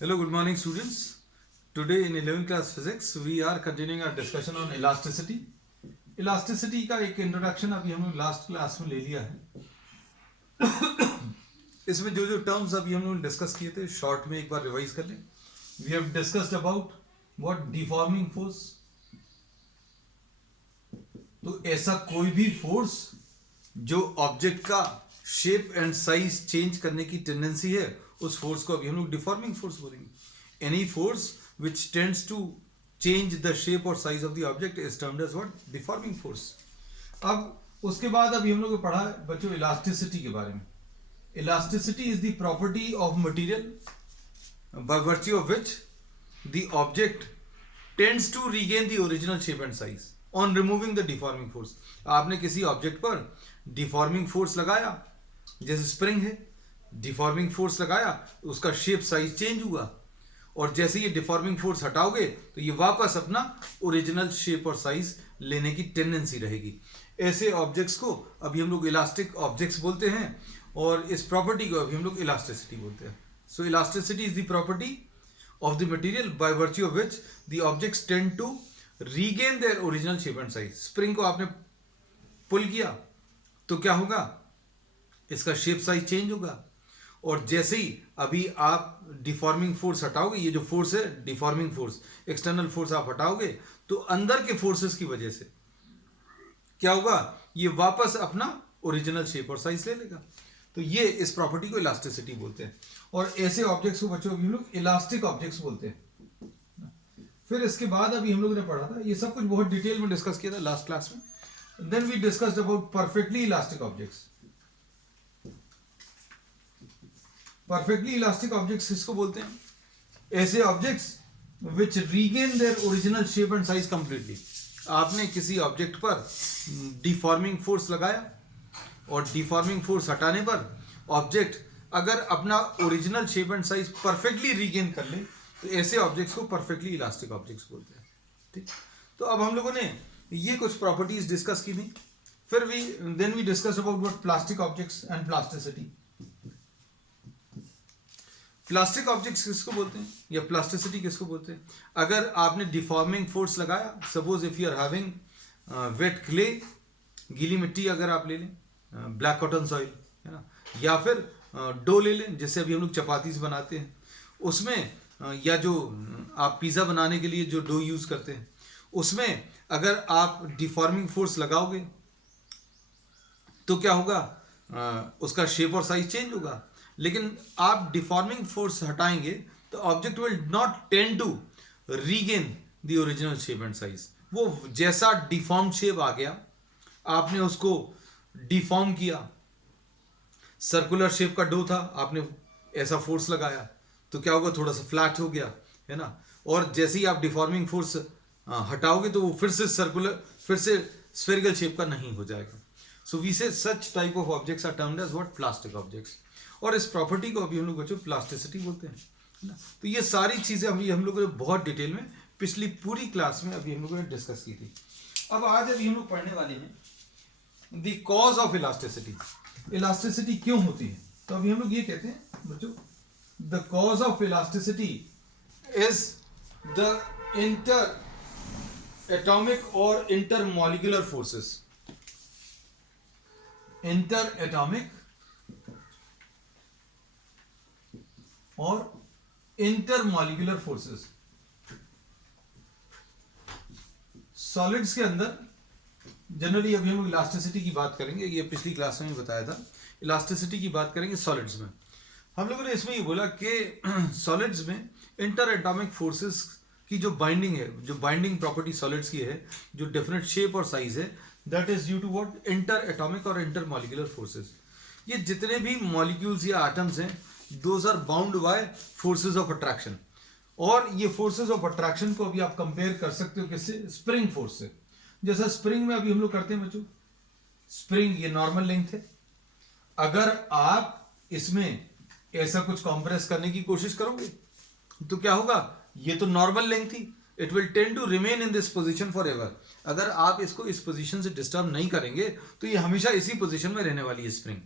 Hello, good morning, students. Today in 11th class physics, we are continuing our discussion on elasticity. Elasticity का एक introduction अभी हम लोग last class में ले लिया है. इसमें जो जो टर्म्स अभी हम लोग डिस्कस किए थे शॉर्ट में एक बार रिवाइज कर लें. We have discussed about what deforming force. तो ऐसा कोई भी फोर्स जो ऑब्जेक्ट का शेप एंड साइज चेंज करने की टेंडेंसी है, उस फोर्स को अभी हम लोग डिफॉर्मिंग फोर्स बोलेंगे. Any force which tends to change the shape और size of the object is termed as what deforming force. अब उसके बाद अभी हम लोग ने पढ़ा बच्चों इलास्टिसिटी के बारे में. Elasticity is the property of material by virtue of which the object tends to regain the original shape and size on removing the deforming force. आपने किसी ऑब्जेक्ट पर डिफॉर्मिंग फोर्स लगाया, जैसे स्प्रिंग है, डिफॉर्मिंग फोर्स लगाया, उसका shape size change हुआ, और जैसे ये डिफॉर्मिंग फोर्स हटाओगे तो ये वापस अपना ओरिजिनल शेप और साइज लेने की टेंडेंसी रहेगी. ऐसे ऑब्जेक्ट्स को अभी हम लोग इलास्टिक ऑब्जेक्ट्स बोलते हैं, और इस प्रॉपर्टी को अभी हम लोग इलास्टिसिटी बोलते हैं. So elasticity is the property of the material by virtue of which the objects tend to regain their original shape and size. Spring को आपने पुल किया तो क्या होगा, इसका शेप साइज चेंज होगा, और जैसे ही अभी आप डिफॉर्मिंग फोर्स हटाओगे, ये जो फोर्स है डिफॉर्मिंग फोर्स, एक्सटर्नल फोर्स आप हटाओगे, तो अंदर के फोर्सेस की वजह से क्या होगा, ये वापस अपना ओरिजिनल शेप और साइज ले लेगा. तो ये इस प्रॉपर्टी को इलास्टिसिटी बोलते हैं, और ऐसे ऑब्जेक्ट्स को बच्चों अभी हम लोग इलास्टिक ऑब्जेक्ट्स बोलते हैं. फिर इसके बाद अभी हम लोगों ने पढ़ा था, ये सब कुछ बहुत डिटेल में डिस्कस किया था लास्ट क्लास में. Then we discussed about perfectly elastic objects. Perfectly elastic objects किसको बोलते हैं? ऐसे objects which regain their original shape and size completely. आपने किसी ऑब्जेक्ट पर डिफॉर्मिंग फोर्स लगाया, और डिफॉर्मिंग फोर्स हटाने पर ऑब्जेक्ट अगर अपना original shape and size perfectly regain कर ले, तो ऐसे ऑब्जेक्ट्स को परफेक्टली इलास्टिक ऑब्जेक्ट्स बोलते हैं. ठीक. तो अब हम लोगों ने ये कुछ प्रॉपर्टीज डिस्कस की थी. फिर then we discuss about what plastic objects and plasticity. Plastic objects किसको बोलते हैं, या प्लास्टिसिटी किसको बोलते हैं? अगर आपने डिफॉर्मिंग फोर्स लगाया, suppose if you are having wet clay, गीली मिट्टी अगर आप ले लें, ब्लैक कॉटन सॉइल है ना, या फिर डो ले लें, जैसे अभी हम लोग चपातीस बनाते हैं उसमें, या जो आप पिज़्ज़ा बनाने के लिए जो डो यूज़ करते हैं, उसमें अगर आप डिफॉर्मिंग फोर्स लगाओगे तो क्या होगा, उसका शेप और साइज चेंज होगा. लेकिन आप डिफॉर्मिंग फोर्स हटाएंगे तो object will not tend to regain the original shape and size. वो जैसा डिफॉर्म शेप आ गया, आपने उसको डिफॉर्म किया, सर्कुलर शेप का डो था, आपने ऐसा फोर्स लगाया तो क्या होगा, थोड़ा सा फ्लैट हो गया है ना, और जैसे ही आप डिफॉर्मिंग फोर्स हटाओगे तो वो फिर से सर्कुलर, फिर से स्फेरिकल शेप का नहीं हो जाएगा. So we say such type of objects are termed as what plastic objects, और इस प्रॉपर्टी को अभी हम लोग बच्चों प्लास्टिसिटी बोलते हैं ना. तो ये सारी चीजें अभी हम लोगों ने बहुत डिटेल में पिछली पूरी क्लास में अभी हम लोगों ने डिस्कस की थी. अब आज अभी हम लोग पढ़ने वाले हैं the cause of elasticity. Elasticity क्यों होती है? तो अभी हम लोग ये कहते हैं बच्चों, the cause of elasticity is the inter atomic और inter molecular forces. Inter atomic और इंटर मॉलिक्यूलर फोर्सेस. सॉलिड्स के अंदर जनरली अभी हम इलास्टिसिटी की बात करेंगे, ये पिछली क्लास में बताया था, इलास्टिसिटी की बात करेंगे सॉलिड्स में. हम लोगों ने इसमें ये बोला कि सॉलिड्स में इंटर एटॉमिक फोर्सेस की जो बाइंडिंग है, जो बाइंडिंग प्रॉपर्टी सॉलिड्स की है, जो डेफिनेट शेप और साइज है, that is due to what inter atomic और इंटर मॉलिक्यूलर फोर्सेस. ये जितने भी मॉलिक्यूल्स या एटम्स हैं, those are bound by forces of attraction. और ये फोर्सेस ऑफ अट्रैक्शन को अभी आप कंपेयर कर सकते हो किससे? स्प्रिंग फोर्स से. जैसा स्प्रिंग में अभी हम लोग करते हैं बच्चों, स्प्रिंग ये नॉर्मल लेंथ है, अगर आप इसमें ऐसा कुछ कंप्रेस करने की कोशिश करोगे तो क्या होगा, ये तो नॉर्मल लेंथ थी, it will tend to remain in this position forever. अगर आप इसको इस पोजीशन से डिस्टर्ब नहीं करेंगे तो ये हमेशा इसी पोजीशन में रहने वाली है स्प्रिंग.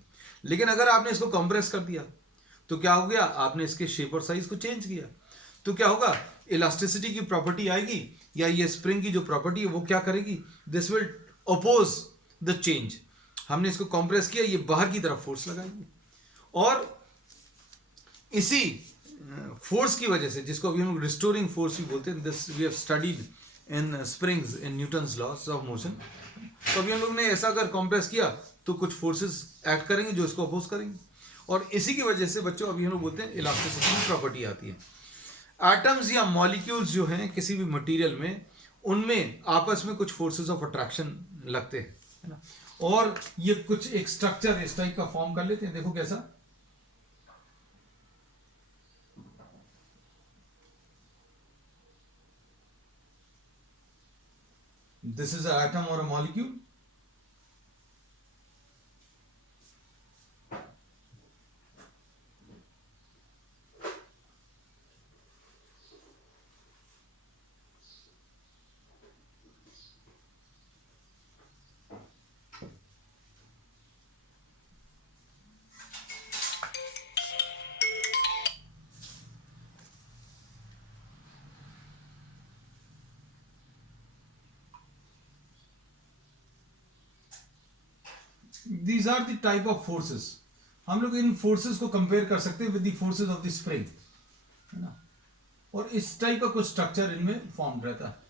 लेकिन अगर आपने इसको कंप्रेस कर दिया तो क्या हो गया, आपने इसके शेप और साइज को चेंज किया, तो क्या होगा, इलास्टिसिटी की प्रॉपर्टी आएगी या ये स्प्रिंग की जो प्रॉपर्टी है वो क्या करेगी, this will oppose the change. हमने इसको कंप्रेस किया, ये बाहर की तरफ फोर्स लगाएगी, और इसी फोर्स की वजह से, जिसको अभी हम लोग रिस्टोरिंग फोर्स भी बोलते हैं, this we have studied in springs in Newton's laws of motion. तो अभी हम लोग ने ऐसा अगर कंप्रेस किया तो कुछ फोर्सेस एक्ट करेंगे जो इसको अपोज करेंगे, और इसी की वजह से बच्चों अभी हम लोग बोलते हैं इलास्टिसिटी की प्रॉपर्टी आती है। एटम्स या मॉलिक्यूल्स जो हैं किसी भी मटेरियल में, उनमें आपस में कुछ फोर्सेस ऑफ अट्रैक्शन लगते हैं, है ना, और ये कुछ एक स्ट्रक्चर इस टाइप का फॉर्म कर लेते हैं। देखो कैसा, this is an atom or a molecule. These are the type of forces. हम लोग इन फोर्सेस को कंपेयर कर सकते हैं with the forces of the spring, है ना, और इस टाइप का कुछ स्ट्रक्चर इनमें फॉर्म रहता है।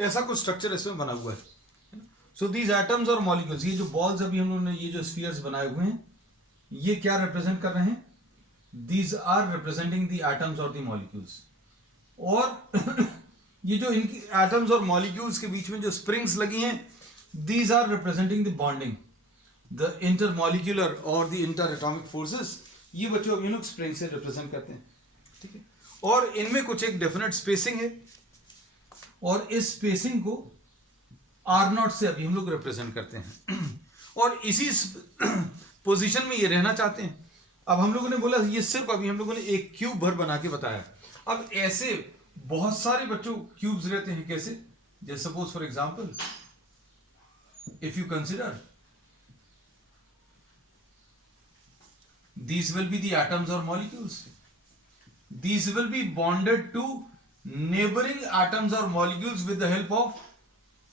ऐसा कुछ स्ट्रक्चर इसमें बना हुआ है। सो दीज एटम्स और मॉलिक्यूल्स, ये जो बॉल्स अभी हम लोगों ने, ये जो स्फीयर्स बनाए हुए हैं, ये क्या रिप्रेजेंट कर रहे हैं, these are representing the atoms और द मॉलिक्यूल्स। और ये जो इनकी एटम्स और मॉलिक्यूल्स के बीच में जो स्प्रिंग्स लगी हैं, these are representing the bonding, the intermolecular और द इंटर एटॉमिक फोर्सेस। ये बच्चों अभी हम लोग स्प्रिंग से रिप्रेजेंट करते हैं, ठीक है, और इनमें कुछ एक डेफिनेट स्पेसिंग है, और इस स्पेसिंग को आर नॉट से अभी हम लोग रिप्रेजेंट करते हैं, और इसी पोजीशन में ये रहना चाहते हैं। अब हम लोगों ने बोला ये सिर्फ अभी हम लोगों ने एक क्यूब भर बना के बताया। अब ऐसे बहुत सारे बच्चों क्यूब्स रहते हैं, कैसे, जैसे suppose for example if you consider these will be the atoms or molecules, these will be bonded to neighboring atoms or molecules with the help of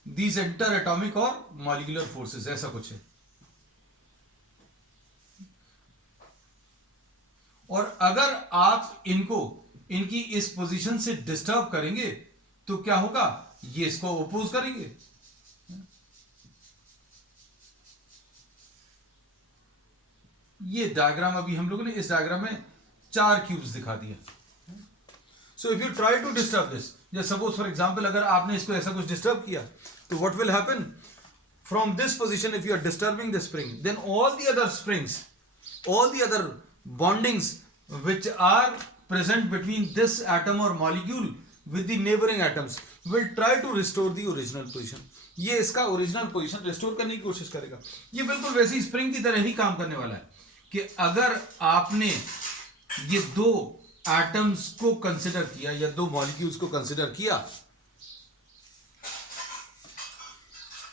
these interatomic or molecular forces, ऐसा कुछ है। और अगर आप इनको इनकी इस position से डिस्टर्ब करेंगे तो क्या होगा, ये इसको अपोज करेंगे। ये डायग्राम अभी हम लोगों ने इस डायग्राम में 4 क्यूब्स दिखा दिया। So if you try to disturb this, जैसे सपोज फॉर एग्जांपल अगर आपने इसको ऐसा कुछ डिस्टर्ब किया तो what will happen, from this position if you are disturbing the spring, then all the other springs, all the other bondings which are present between this atom or molecule with the neighboring atoms will try to restore the original position. ये इसका original position restore करने की कोशिश करेगा। ये बिल्कुल वैसी spring की तरह ही काम करने वाला है कि अगर आपने ये 2 एटम्स को कंसिडर किया या 2 मॉलिक्यूल्स को कंसिडर किया,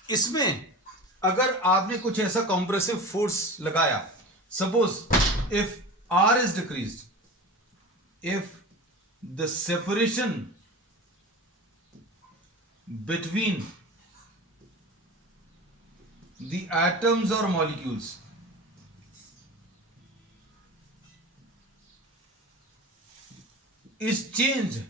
इसमें अगर आपने कुछ ऐसा कंप्रेसिव फोर्स लगाया, suppose if R is decreased, if the separation between the atoms or molecules is changed,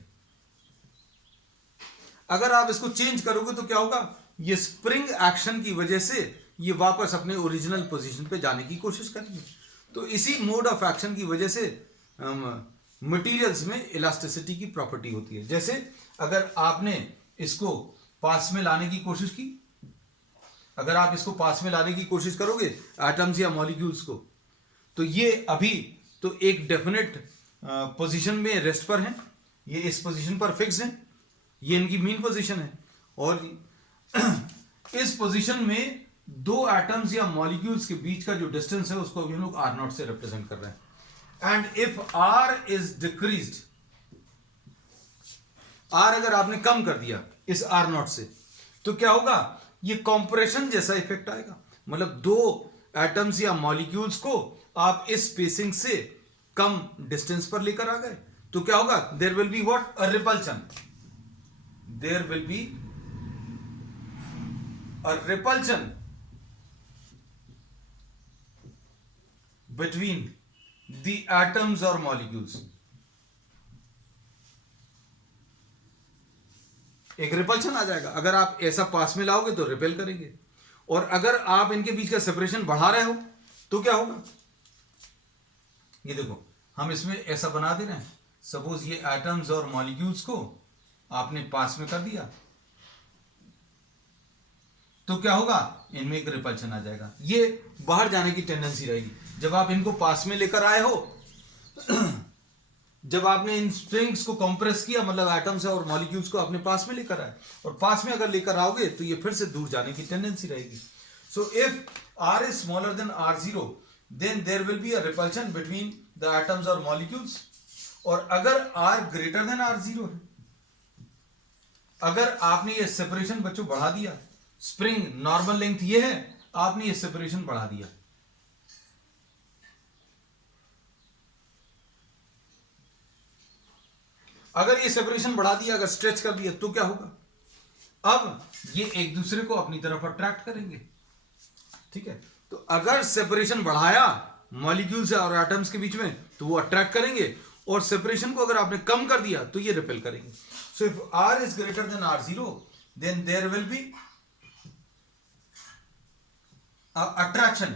अगर आप इसको चेंज करोगे तो क्या होगा, ये स्प्रिंग एक्शन की वजह से ये वापस अपने ओरिजिनल पोजीशन पे जाने की कोशिश करेंगे। तो इसी मोड ऑफ एक्शन की वजह से मटेरियल्स में इलास्टिसिटी की प्रॉपर्टी होती है। जैसे अगर आपने इसको पास में लाने की कोशिश की, अगर आप इसको पास में लाने की कोशिश करोगे एटम्स या मॉलिक्यूल्स को, तो ये अभी तो एक डेफिनेट पोजीशन में रेस्ट पर हैं, ये इस पोजीशन पर फिक्स हैं, ये इनकी मीन पोजीशन है, और इस पोजीशन में दो एटम्स या मॉलिक्यूल्स के बीच का जो डिस्टेंस है उसको अभी हम लोग R0 से रिप्रेजेंट कर रहे हैं। And if R is decreased, R अगर आपने कम कर दिया इस R0 से, तो क्या होगा, ये कॉम्प्रेशन जैसा इफेक्ट आएगा। मतलब दो एटम्स या मॉलिक्यूल्स को आप इस स्पेसिंग से कम डिस्टेंस पर लेकर आ गए, तो क्या होगा, there will be what, a repulsion. There will be a repulsion between the atoms or molecules। एक रिपल्शन आ जाएगा। अगर आप ऐसा पास में लाओगे तो रिपेल करेंगे, और अगर आप इनके बीच का सेपरेशन बढ़ा रहे हो तो क्या होगा, ये देखो हम इसमें ऐसा बना दे रहे हैं। सपोज ये एटम्स और मॉलिक्यूल्स को आपने पास में कर दिया, तो क्या होगा, इनमें एक रिपल्शन आ जाएगा। ये बाहर जाने की टेंडेंसी रहेगी। जब आप इनको पास में लेकर आए हो, जब आपने इन स्ट्रिंग्स को कंप्रेस किया, मतलब एटम्स और मॉलिक्यूल्स को अपने पास में लेकर आए, और पास में अगर लेकर आओगे तो ये फिर से दूर जाने की टेंडेंसी रहेगी। So if R is smaller than R0, then there will be a repulsion between the atoms और मॉलिक्यूल्स। और अगर R ग्रेटर देन R0 है, अगर आपने ये सेपरेशन बच्चों बढ़ा दिया, स्प्रिंग नॉर्मल लेंथ ये है, आपने ये सेपरेशन बढ़ा दिया, अगर ये सेपरेशन बढ़ा दिया, अगर स्ट्रेच कर दिया, तो क्या होगा, अब ये एक दूसरे को अपनी तरफ अट्रैक्ट करेंगे। ठीक है, तो अगर सेपरेशन बढ़ाया मॉलिक्यूल्स और एटम्स के बीच में, तो वो अट्रैक्ट करेंगे, और सेपरेशन को अगर आपने कम कर दिया तो ये रिपेल करेंगे। So if R is greater than R0, then there will be attraction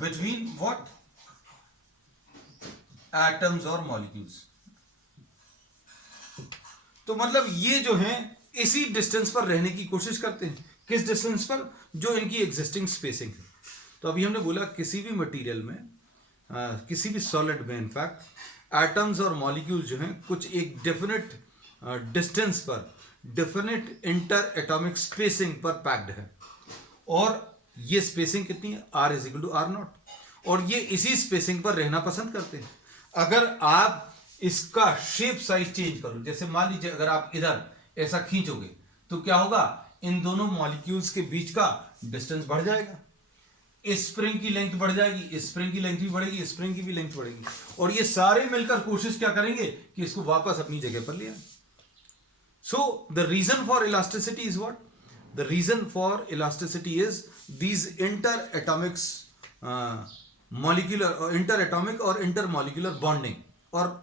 between what, atoms और molecules। तो मतलब ये जो है इसी डिस्टेंस पर रहने की कोशिश करते हैं। किस डिस्टेंस पर, जो इनकी एग्जिस्टिंग स्पेसिंग है। तो अभी हमने बोला किसी भी मटेरियल में, किसी भी सॉलिड में इनफैक्ट एटम्स और मॉलिक्यूल्स जो हैं कुछ एक डेफिनेट डिस्टेंस पर, डेफिनेट इंटर एटॉमिक स्पेसिंग पर पैक्ड है, और ये स्पेसिंग कितनी है, R is equal to R0, और ये इसी स्पेसिंग पर रहना पसंद करते हैं। अगर आप इसका शेप साइज चेंज करो, जैसे मान लीजिए अगर आप इधर ऐसा खींचोगे, तो क्या होगा, इन दोनों मॉलिक्यूल्स के बीच का डिस्टेंस बढ़ जाएगा, इस स्प्रिंग की लेंथ बढ़ जाएगी, इस स्प्रिंग की लेंथ भी बढ़ेगी, इस स्प्रिंग की भी लेंथ बढ़ेगी, और ये सारे मिलकर कोशिश क्या करेंगे कि इसको वापस अपनी जगह पर ले आए। So the reason for elasticity is what? The reason for elasticity is these interatomic molecular or interatomic or intermolecular bonding or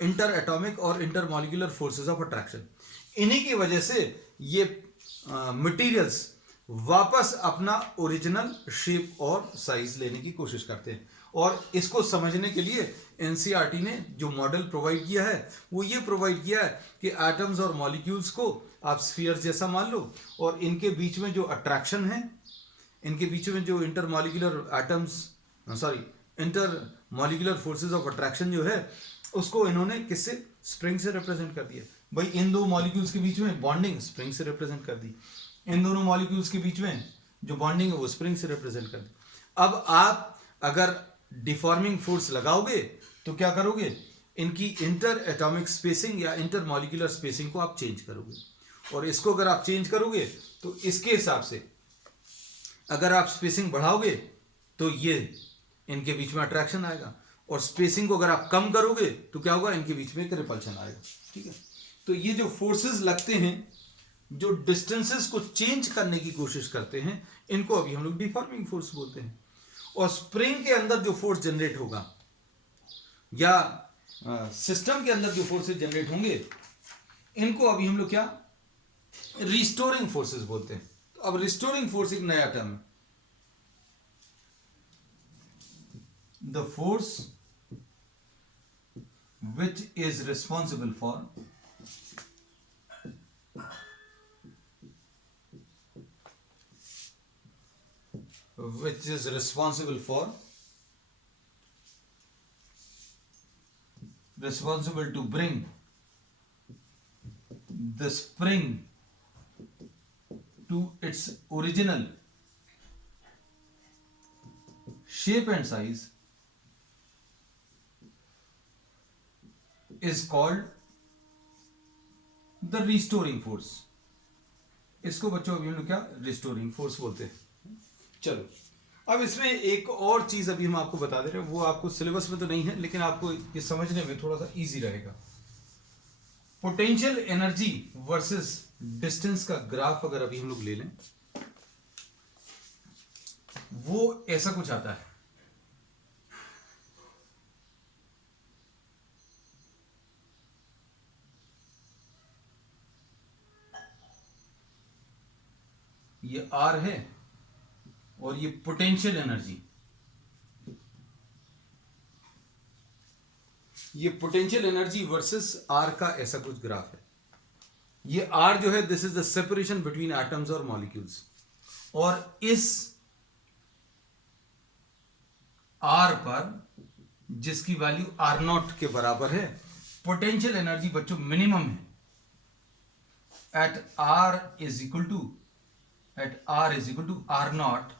interatomic or intermolecular forces of attraction। इन्हीं की वजह से ये मटेरियल्स वापस अपना ओरिजिनल शेप और साइज लेने की कोशिश करते हैं। और इसको समझने के लिए एनसीईआरटी ने जो मॉडल प्रोवाइड किया है, वो ये प्रोवाइड किया है कि एटम्स और मॉलिक्यूल्स को आप स्फीयर जैसा मान लो, और इनके बीच में जो अट्रैक्शन है, इनके बीच में जो इंटरमॉलिक्यूलर फोर्सेस ऑफ अट्रैक्शन जो है, उसको इन्होंने किससे, स्प्रिंग से रिप्रेजेंट कर दिया। भाई इन दो मॉलिक्यूल्स के बीच में बॉन्डिंग स्प्रिंग से रिप्रेजेंट कर दी, इन दोनों मॉलिक्यूल्स के बीच में जो बॉन्डिंग है वो स्प्रिंग से रिप्रेजेंट कर दी। अब आप अगर डिफॉर्मिंग फोर्स लगाओगे तो क्या करोगे, इनकी इंटर एटॉमिक स्पेसिंग या इंटर मॉलिक्यूलर स्पेसिंग को आप चेंज करोगे, और इसको अगर आप चेंज करोगे तो इसके हिसाब से अगर आप स्पेसिंग बढ़ाओगे तो ये इनके बीच में अट्रैक्शन आएगा, और स्पेसिंग को अगर आप कम करोगे तो क्या होगा, इनके बीच में एक रिपल्शन आएगा। ठीक है, तो ये जो फोर्सेस लगते हैं, जो डिस्टेंसेस को चेंज करने की कोशिश करते हैं, इनको अभी हम लोग डिफॉर्मिंग फोर्स बोलते हैं। और स्प्रिंग के अंदर जो फोर्स जनरेट होगा या सिस्टम के अंदर जो फोर्सेस जनरेट होंगे, इनको अभी हम लोग क्या, रिस्टोरिंग फोर्सेस बोलते हैं। तो अब रिस्टोरिंग फोर्स एक नया टर्म है। The force which is responsible for responsible to bring the spring to its original shape and size is called the restoring force. इसको बच्चों अभी हम लोग क्या रिस्टोरिंग फोर्स बोलते हैं. चलो अब इसमें एक और चीज अभी हम आपको बता दे रहे हैं, वो आपको सिलेबस में तो नहीं है लेकिन आपको ये समझने में थोड़ा सा इजी रहेगा. पोटेंशियल एनर्जी वर्सेस डिस्टेंस का ग्राफ अगर अभी हम लोग ले लें, वो ऐसा कुछ आता है. ये R है और ये पोटेंशियल एनर्जी, ये पोटेंशियल एनर्जी वर्सेस R का ऐसा कुछ ग्राफ है. ये R जो है this is the separation between atoms और मॉलिक्यूल्स, और इस R पर जिसकी वैल्यू R0 के बराबर है, पोटेंशियल एनर्जी बच्चों मिनिमम है. At R is equal to R0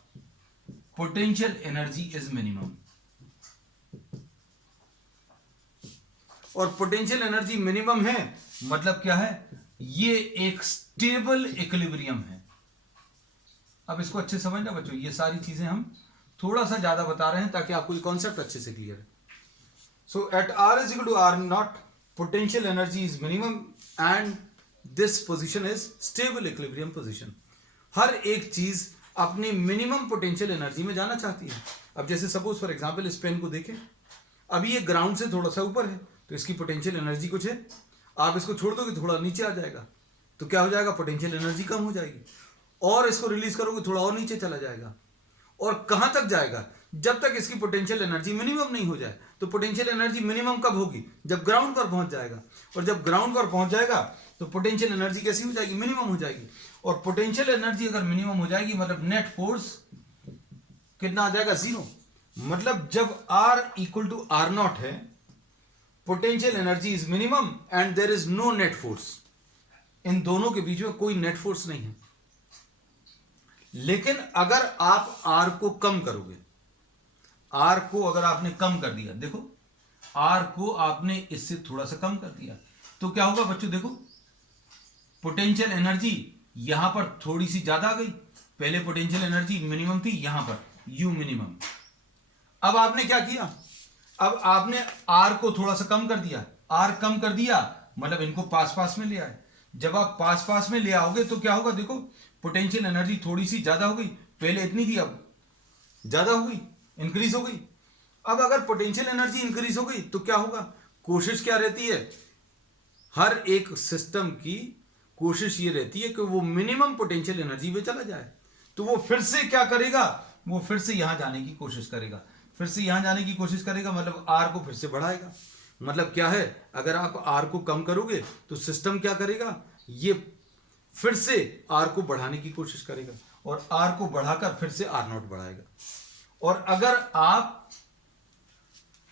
potential energy is minimum. और पोटेंशियल एनर्जी मिनिमम है मतलब क्या है, ये एक स्टेबल इक्विलिब्रियम है. अब इसको अच्छे समझना बच्चों, ये सारी चीजें हम थोड़ा सा ज्यादा बता रहे हैं ताकि आपको ये कॉन्सेप्ट अच्छे से क्लियर है. So at R is equal to R0 potential energy is minimum and this position is stable equilibrium position. हर एक चीज अपनी मिनिमम पोटेंशियल एनर्जी में जाना चाहती है. अब जैसे सपोज फॉर एग्जांपल इस पेन को देखें, अभी ये ग्राउंड से थोड़ा सा ऊपर है तो इसकी पोटेंशियल एनर्जी कुछ है. आप इसको छोड़ दोगे थोड़ा नीचे आ जाएगा तो क्या हो जाएगा, पोटेंशियल एनर्जी कम हो जाएगी. और इसको रिलीज करोगे थोड़ा और नीचे चला जाएगा. और कहां तक जाएगा, जब तक इसकी पोटेंशियल एनर्जी मिनिमम नहीं हो जाए. तो पोटेंशियल एनर्जी मिनिमम कब होगी, जब ग्राउंड पर पहुंच जाएगा. और जब ग्राउंड पर पहुंच जाएगा तो पोटेंशियल एनर्जी कैसी हो जाएगी, मिनिमम हो जाएगी. और पोटेंशियल एनर्जी अगर मिनिमम हो जाएगी मतलब नेट फोर्स कितना आ जाएगा, 0. मतलब जब R इक्वल टू R0 है, potential energy is minimum and there is no net force. इन दोनों के बीच में कोई नेट फोर्स नहीं है. लेकिन अगर आप R को कम करोगे, R को अगर आपने कम कर दिया, देखो R को आपने इससे थोड़ा सा कम कर दिया तो क्या होगा बच्चों, देखो पोटेंशियल एनर्जी यहां पर थोड़ी सी ज्यादा आ गई. पहले पोटेंशियल एनर्जी मिनिमम थी यहां पर U मिनिमम. अब आपने क्या किया, अब आपने R को थोड़ा सा कम कर दिया. R कम कर दिया मतलब इनको पास पास में ले आए. जब आप पास पास में ले आओगे तो क्या होगा, देखो पोटेंशियल एनर्जी थोड़ी सी ज्यादा हो गई. पहले इतनी थी अब ज्यादा हो गई, इंक्रीज हो गई. अब अगर पोटेंशियल एनर्जी इंक्रीज हो गई तो क्या होगा, कोशिश क्या रहती है, हर एक सिस्टम की कोशिश ये रहती है कि वो मिनिमम पोटेंशियल एनर्जी पे चला जाए. तो वो फिर से क्या करेगा, वो फिर से यहां जाने की कोशिश करेगा. फिर से यहां जाने की कोशिश करेगा मतलब R को फिर से बढ़ाएगा. मतलब क्या है, अगर आप R को कम करोगे तो सिस्टम क्या करेगा, ये फिर से R को बढ़ाने की कोशिश करेगा और R को बढ़ाकर फिर से R0 बढ़ाएगा. और अगर आप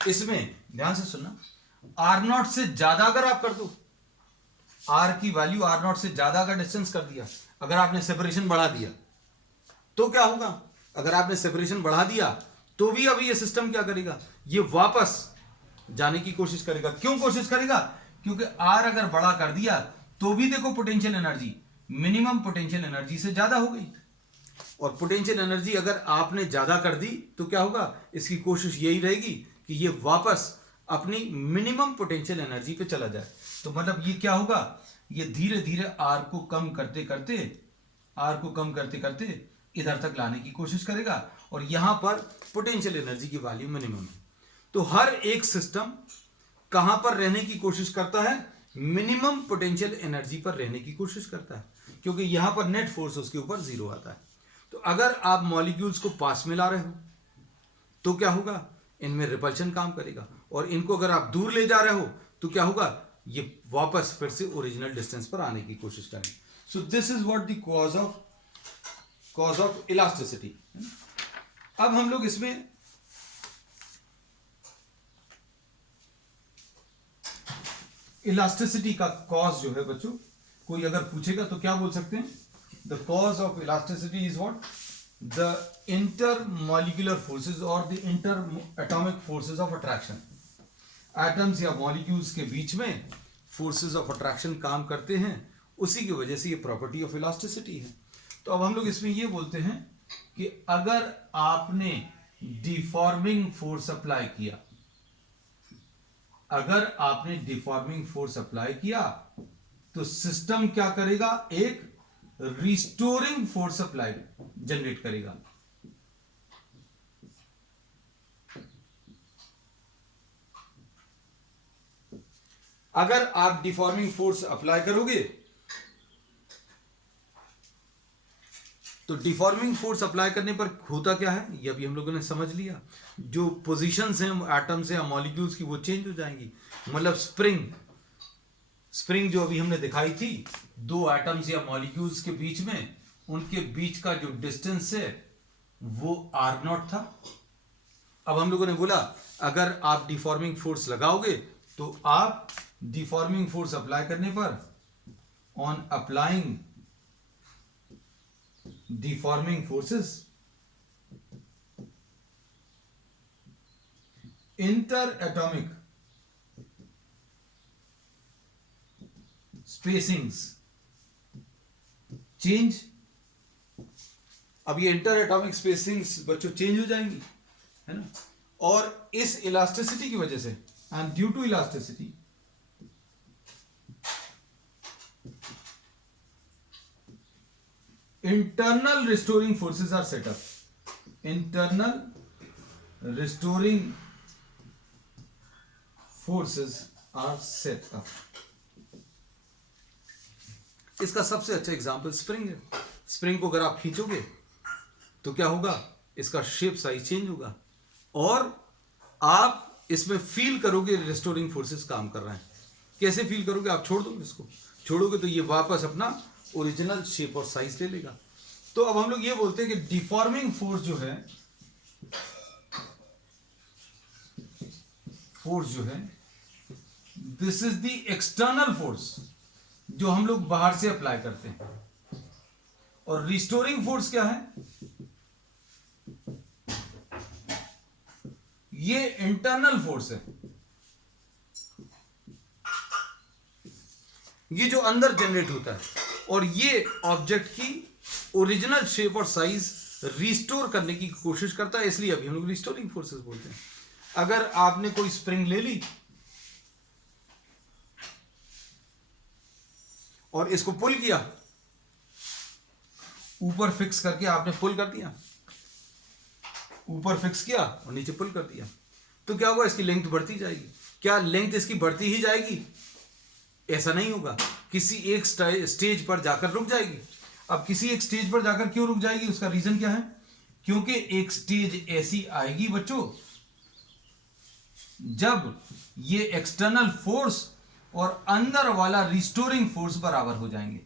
इसमें ध्यान से सुनना, R0 से ज्यादा अगर आप कर दो, R की वैल्यू R0 से ज्यादा अगर डिस्टेंस कर दिया, अगर आपने सेपरेशन बढ़ा दिया तो क्या होगा, अगर आपने सेपरेशन बढ़ा दिया तो भी अभी ये सिस्टम क्या करेगा, ये वापस जाने की कोशिश करेगा. क्यों कोशिश करेगा, क्योंकि R अगर बड़ा कर दिया तो भी देखो potential energy minimum potential energy से ज्यादा हो गई. और पोटेंशियल एनर्जी अगर आपने ज्यादा कर दी तो क्या होगा, इसकी कोशिश यही रहेगी कि ये वापस अपनी मिनिमम पोटेंशियल एनर्जी पे चला जाए. तो मतलब ये क्या होगा, ये धीरे धीरे R को कम करते करते इधर तक लाने की कोशिश करेगा और यहां पर पोटेंशियल एनर्जी की वैल्यू मिनिमम है. तो हर एक सिस्टम कहां पर रहने की कोशिश करता है, मिनिमम पोटेंशियल एनर्जी पर रहने की कोशिश करता है, क्योंकि यहां पर नेट फोर्स उसके ऊपर 0 आता है. तो अगर आप मॉलिक्यूल्स को पास में ला रहे हो तो क्या होगा, इनमें रिपल्शन काम करेगा. और इनको अगर आप दूर ले जा रहे हो तो क्या होगा, ये वापस फिर से ओरिजिनल डिस्टेंस पर आने की कोशिश करेंगे. So this is what the cause of elasticity. अब हम लोग इसमें इलास्टिसिटी का कॉज जो है बच्चों, कोई अगर पूछेगा तो क्या बोल सकते हैं, the cause of elasticity is what? The intermolecular forces or the interatomic forces of attraction. Atoms या मॉलिक्यूल्स के बीच में फोर्सेस ऑफ अट्रैक्शन काम करते हैं, उसी की वजह से ये प्रॉपर्टी ऑफ इलास्टिसिटी है। तो अब हम लोग इसमें ये बोलते हैं कि अगर आपने डिफॉर्मिंग फोर्स अप्लाई किया, अगर आपने डिफॉर्मिंग फोर्स अप्लाई किया तो सिस्टम क्या करेगा? एक रिस्टोरिंग फोर्स अप्लाई जनरेट करेगा। अगर आप डिफॉर्मिंग फोर्स अप्लाई करोगे तो डिफॉर्मिंग फोर्स अप्लाई करने पर होता क्या है, ये अभी हम लोगों ने समझ लिया। जो पोजीशंस हैं एटम्स या मॉलिक्यूल्स की वो चेंज हो जाएंगी। मतलब स्प्रिंग जो अभी हमने दिखाई थी, दो एटम्स या मॉलिक्यूल्स के बीच में, उनके बीच का जो डिस्टेंस है वो r0 था। अब हम लोगों ने बोला अगर आप डिफॉर्मिंग फोर्स लगाओगे तो आप डिफॉर्मिंग फोर्स अप्लाई करने पर, on applying deforming forces, interatomic spacings change। अब ये इंटर एटॉमिक स्पेसिंग्स बच्चों चेंज हो जाएंगी, है ना। और इस इलास्टिसिटी की वजह से, and due to elasticity, internal restoring forces are set up. Internal restoring forces are set up. इसका सबसे अच्छा एग्जांपल स्प्रिंग है। स्प्रिंग को अगर आप खींचोगे तो क्या होगा? इसका शेप साइज चेंज होगा और आप इसमें फील करोगे रिस्टोरिंग फोर्सेस काम कर रहे हैं। कैसे फील करोगे? आप छोड़ दो, इसको छोड़ोगे तो ये वापस अपना ओरिजिनल शेप और साइज ले लेगा। तो अब हम लोग ये बोलते हैं कि डिफॉर्मिंग फोर्स जो है, this is the external force जो हम लोग बाहर से अप्लाई करते हैं। और रिस्टोरिंग फोर्स क्या है? ये इंटरनल फोर्स है, ये जो अंदर जनरेट होता है और ये ऑब्जेक्ट की ओरिजिनल शेप और साइज रिस्टोर करने की कोशिश करता है, इसलिए अभी हम लोग रिस्टोरिंग फोर्सेस बोलते हैं। अगर आपने कोई स्प्रिंग ले ली और इसको पुल किया, ऊपर फिक्स करके आपने पुल कर दिया, ऊपर फिक्स किया और नीचे पुल कर दिया, तो क्या होगा? इसकी लेंथ बढ़ती जाएगी। क्या लेंथ इसकी बढ़ती ही जाएगी? ऐसा नहीं होगा, किसी एक स्टेज पर जाकर रुक जाएगी। अब किसी एक स्टेज पर जाकर क्यों रुक जाएगी? उसका रीजन क्या है? क्योंकि एक स्टेज ऐसी आएगी बच्चों जब ये एक्सटर्नल फोर्स और अंदर वाला रिस्टोरिंग फोर्स बराबर हो जाएंगे।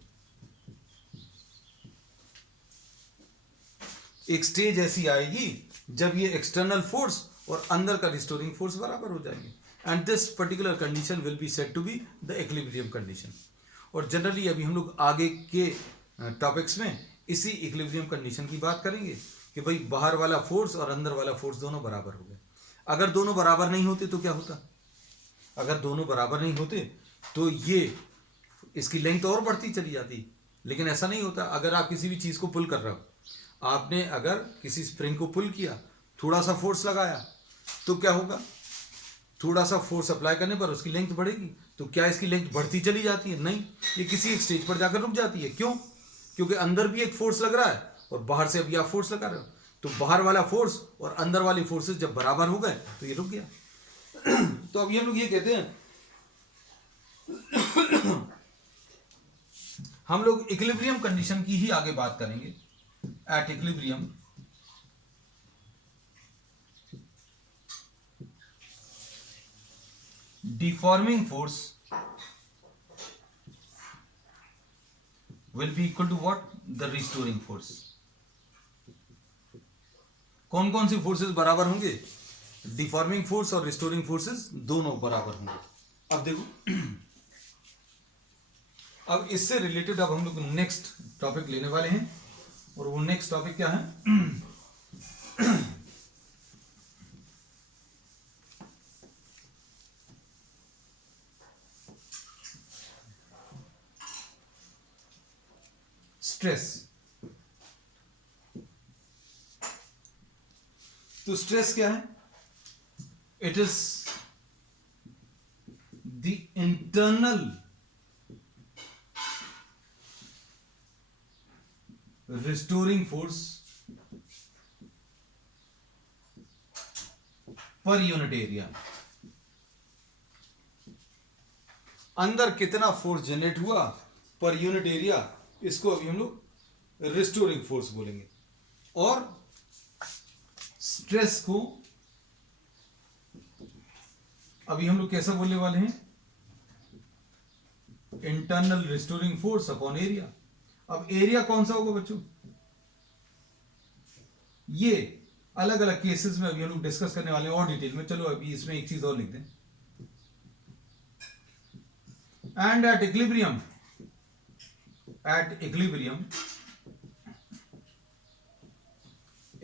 एक स्टेज ऐसी आएगी जब ये एक्सटर्नल फोर्स और अंदर का रिस्टोरिंग फोर्स बराबर हो जाएंगे, and this particular condition will be said to be the equilibrium condition. और जनरली अभी हम लोग आगे के टॉपिक्स में इसी इक्विलिब्रियम कंडीशन की बात करेंगे कि भाई बाहर वाला फोर्स और अंदर वाला फोर्स दोनों बराबर हो गए। अगर दोनों बराबर नहीं होते तो क्या होता? अगर दोनों बराबर नहीं होते तो ये इसकी लेंथ और बढ़ती चली जाती, लेकिन ऐसा नहीं होता। अगर आप किसी भी चीज़ को पुल कर रहे हो, आपने अगर किसी स्प्रिंग को पुल किया, थोड़ा सा फोर्स लगाया, तो क्या होगा? थोड़ा सा फोर्स अप्लाई करने पर उसकी लेंथ बढ़ेगी। तो क्या इसकी लेंथ बढ़ती चली जाती है? नहीं, ये किसी एक स्टेज पर जाकर रुक जाती है। क्यों? क्योंकि अंदर भी एक फोर्स लग रहा है और बाहर से अभी आप फोर्स लगा रहे हो, तो बाहर वाला फोर्स और अंदर वाली फोर्सेस जब बराबर हो गए तो ये रुक गया। तो अभी हम लोग ये कहते हैं, हम लोग इक्विलिब्रियम कंडीशन की ही आगे बात करेंगे। At equilibrium deforming force will be equal to what? The restoring force. कौन कौन सी फोर्सेस बराबर होंगे? डिफॉर्मिंग फोर्स और रिस्टोरिंग फोर्सेस दोनों बराबर होंगे। अब देखो, अब इससे रिलेटेड अब हम लोग नेक्स्ट टॉपिक लेने वाले हैं, और वो नेक्स्ट टॉपिक क्या है? स्ट्रेस। तो स्ट्रेस क्या है? It is the internal restoring force per unit area। अंदर कितना फोर्स जनरेट हुआ पर यूनिट एरिया, इसको अभी हम लोग रिस्टोरिंग फोर्स बोलेंगे। और स्ट्रेस को अभी हम लोग कैसा बोलने वाले हैं? Internal restoring force upon area. अब एरिया कौन सा होगा बच्चों? ये अलग अलग केसेस में अभी हम लोग डिस्कस करने वाले हैं और डिटेल में। चलो अभी इसमें एक चीज और लिख दें, and at equilibrium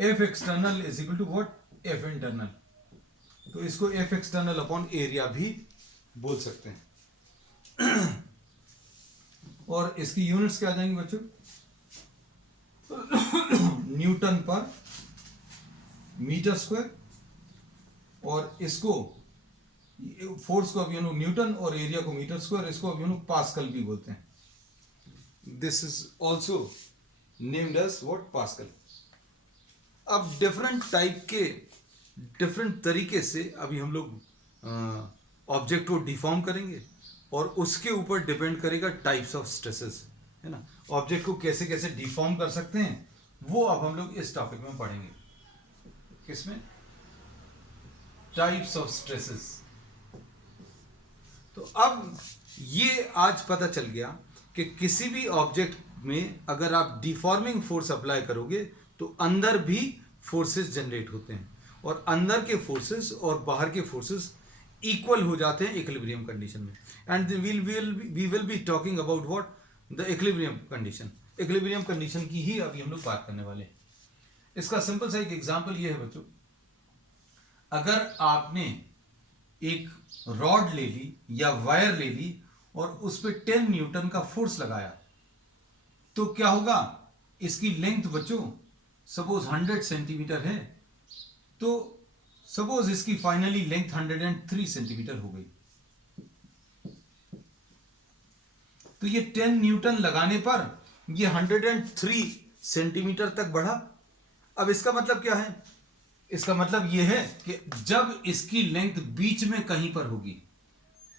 F external is equal to what? F internal. तो इसको एफ एक्सटर्नल अपॉन एरिया भी बोल सकते हैं। और इसकी यूनिट्स क्या आ जाएंगी बच्चों? न्यूटन पर मीटर स्क्वायर, और इसको फोर्स को अभी हम लोग न्यूटन और एरिया को मीटर स्क्वायर, इसको अभी हम लोग पास्कल भी बोलते हैं। This is also named as what? Pascal. अब डिफरेंट टाइप के डिफरेंट तरीके से अभी हम लोग ऑब्जेक्ट को डिफॉर्म करेंगे, और उसके ऊपर डिपेंड करेगा टाइप्स ऑफ स्ट्रेसेस, है ना। ऑब्जेक्ट को कैसे कैसे डिफॉर्म कर सकते हैं वो अब हम लोग इस टॉपिक में पढ़ेंगे। किसमें? Types of stresses. तो अब ये आज पता चल गया कि किसी भी ऑब्जेक्ट में अगर आप डिफॉर्मिंग फोर्स अप्लाई करोगे तो अंदर भी फोर्सेस जनरेट होते हैं, और अंदर के फोर्सेस और बाहर के फोर्सेस इक्वल हो जाते हैं इक्विलिब्रियम कंडीशन में। And we will be talking about what? The equilibrium condition. Equilibrium condition की ही अभी हम लोग बात करने वाले हैं। इसका सिंपल सा एक एग्जांपल ये है बच्चों, अगर आपने एक रॉड ले ली या वायर ले ली और उस पर 10 न्यूटन का फोर्स लगाया, तो क्या होगा? इसकी लेंथ बच्चों सपोज 100 सेंटीमीटर है, तो सपोज इसकी फाइनली लेंथ 103 सेंटीमीटर हो गई। तो ये 10 न्यूटन लगाने पर ये 103 सेंटीमीटर तक बढ़ा। अब इसका मतलब क्या है? इसका मतलब यह है कि जब इसकी लेंथ बीच में कहीं पर होगी,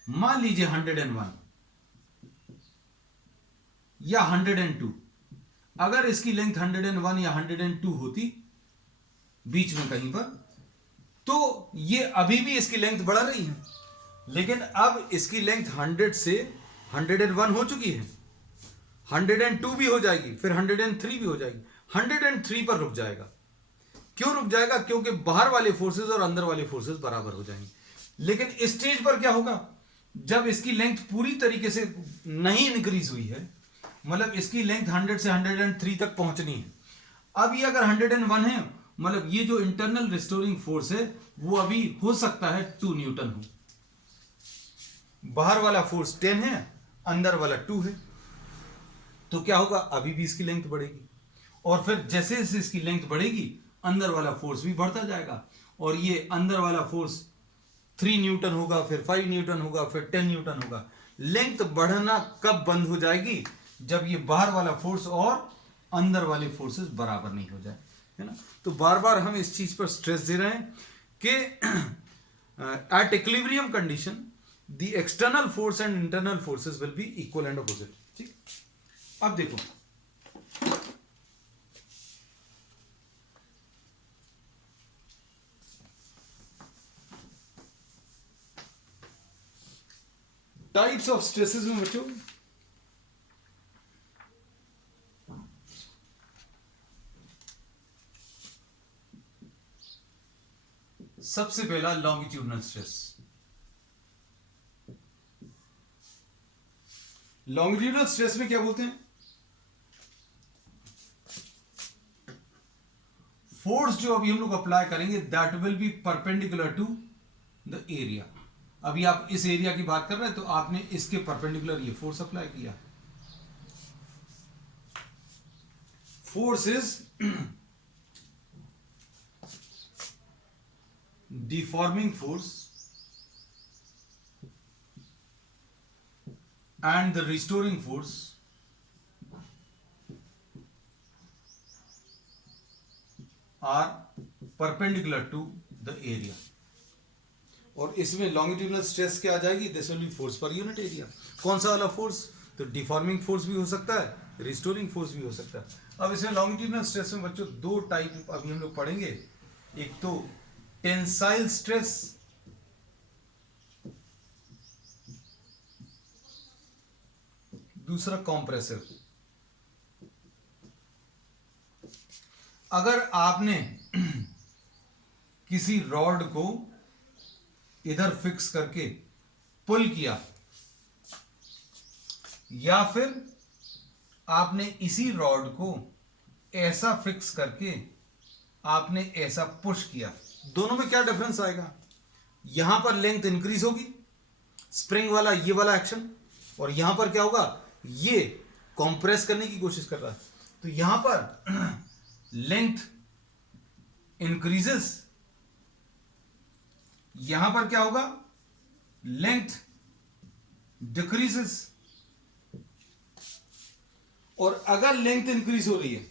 मान लीजिए 101 या 102, अगर इसकी लेंथ 101 या 102 होती बीच में कहीं पर, तो ये अभी भी इसकी लेंथ बढ़ा रही है, लेकिन अब इसकी लेंथ 100 से 101 हो चुकी है, 102 भी हो जाएगी, फिर 103 भी हो जाएगी, 103 पर रुक जाएगा। क्यों रुक जाएगा? क्योंकि बाहर वाले फोर्सेस और अंदर वाले फोर्सेस बराबर हो जाएंगे। लेकिन इस स्टेज पर क्या होगा? जब इसकी लेंथ पूरी तरीके से नहीं इंक्रीज हुई है, मतलब इसकी लेंथ 100 से 103 तक पहुंचनी है, अब ये अगर 101 है, मतलब ये जो इंटरनल रिस्टोरिंग फोर्स है वो अभी हो सकता है 2 न्यूटन हो। बाहर वाला फोर्स 10 है, अंदर वाला 2 है, तो क्या होगा? अभी भी इसकी लेंथ बढ़ेगी, और फिर जैसे जैसे इसकी लेंथ बढ़ेगी अंदर वाला फोर्स भी बढ़ता जाएगा, और ये अंदर वाला फोर्स 3 न्यूटन होगा, फिर 5 न्यूटन होगा, फिर 10 न्यूटन होगा। लेंथ बढ़ना कब बंद हो जाएगी? जब ये बाहर वाला फोर्स और अंदर वाले फोर्सेस बराबर नहीं हो जाए, है ना। तो बार बार हम इस चीज पर स्ट्रेस दे रहे हैं कि at equilibrium condition the external force and internal forces will be equal and opposite. ठीक, अब देखो टाइप्स ऑफ स्ट्रेसेस में बच्चों सबसे पहला लॉन्गिट्यूडनल स्ट्रेस। लॉन्गिट्यूडनल स्ट्रेस में क्या बोलते हैं, फोर्स जो अभी हम लोग अप्लाई करेंगे that will be perpendicular to the area. अभी आप इस एरिया की बात कर रहे हैं तो आपने इसके परपेंडिकुलर ये फोर्स अप्लाई किया। Force is deforming force and the restoring force are perpendicular to the area। और इसमें लॉन्गिट्यूडनल स्ट्रेस क्या आ जाएगी, this will be force per unit area. कौन सा वाला फोर्स, तो डिफॉर्मिंग फोर्स भी हो सकता है, रिस्टोरिंग फोर्स भी हो सकता है। अब इसमें लॉन्गिट्यूडनल स्ट्रेस में बच्चों दो टाइप अभी हम लोग पढ़ेंगे, एक तो टेंसाइल स्ट्रेस, दूसरा कॉम्प्रेसिव। अगर आपने किसी रॉड को इधर फिक्स करके पुल किया, या फिर आपने इसी रॉड को ऐसा फिक्स करके आपने ऐसा पुश किया, दोनों में क्या डिफरेंस आएगा, यहां पर लेंथ इंक्रीज होगी, स्प्रिंग वाला ये वाला एक्शन, और यहां पर क्या होगा, ये कंप्रेस करने की कोशिश कर रहा है, तो यहां पर लेंथ इंक्रीजेस, यहां पर क्या होगा, लेंथ डिक्रीजेस। और अगर लेंथ इंक्रीज हो रही है,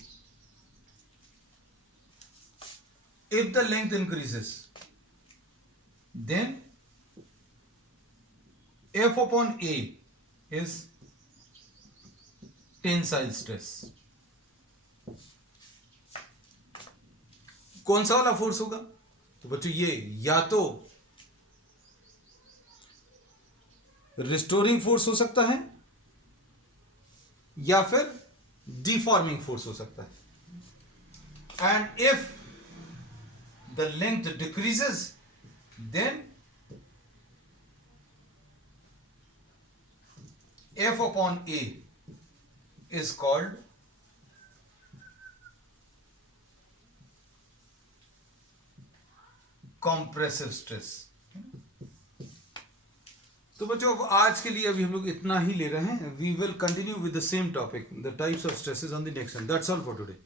if the length increases then F upon A is tensile stress। कौन सा वाला फोर्स होगा, तो बच्चों ये या तो रिस्टोरिंग फोर्स हो सकता है या फिर डिफॉर्मिंग फोर्स हो सकता है। And if the length decreases then F upon A is called compressive stress। तो बच्चों अब आज के लिए अभी हम लोग इतना ही ले रहे हैं। We will continue with the same topic, the types of stresses on the next one. That's all for today.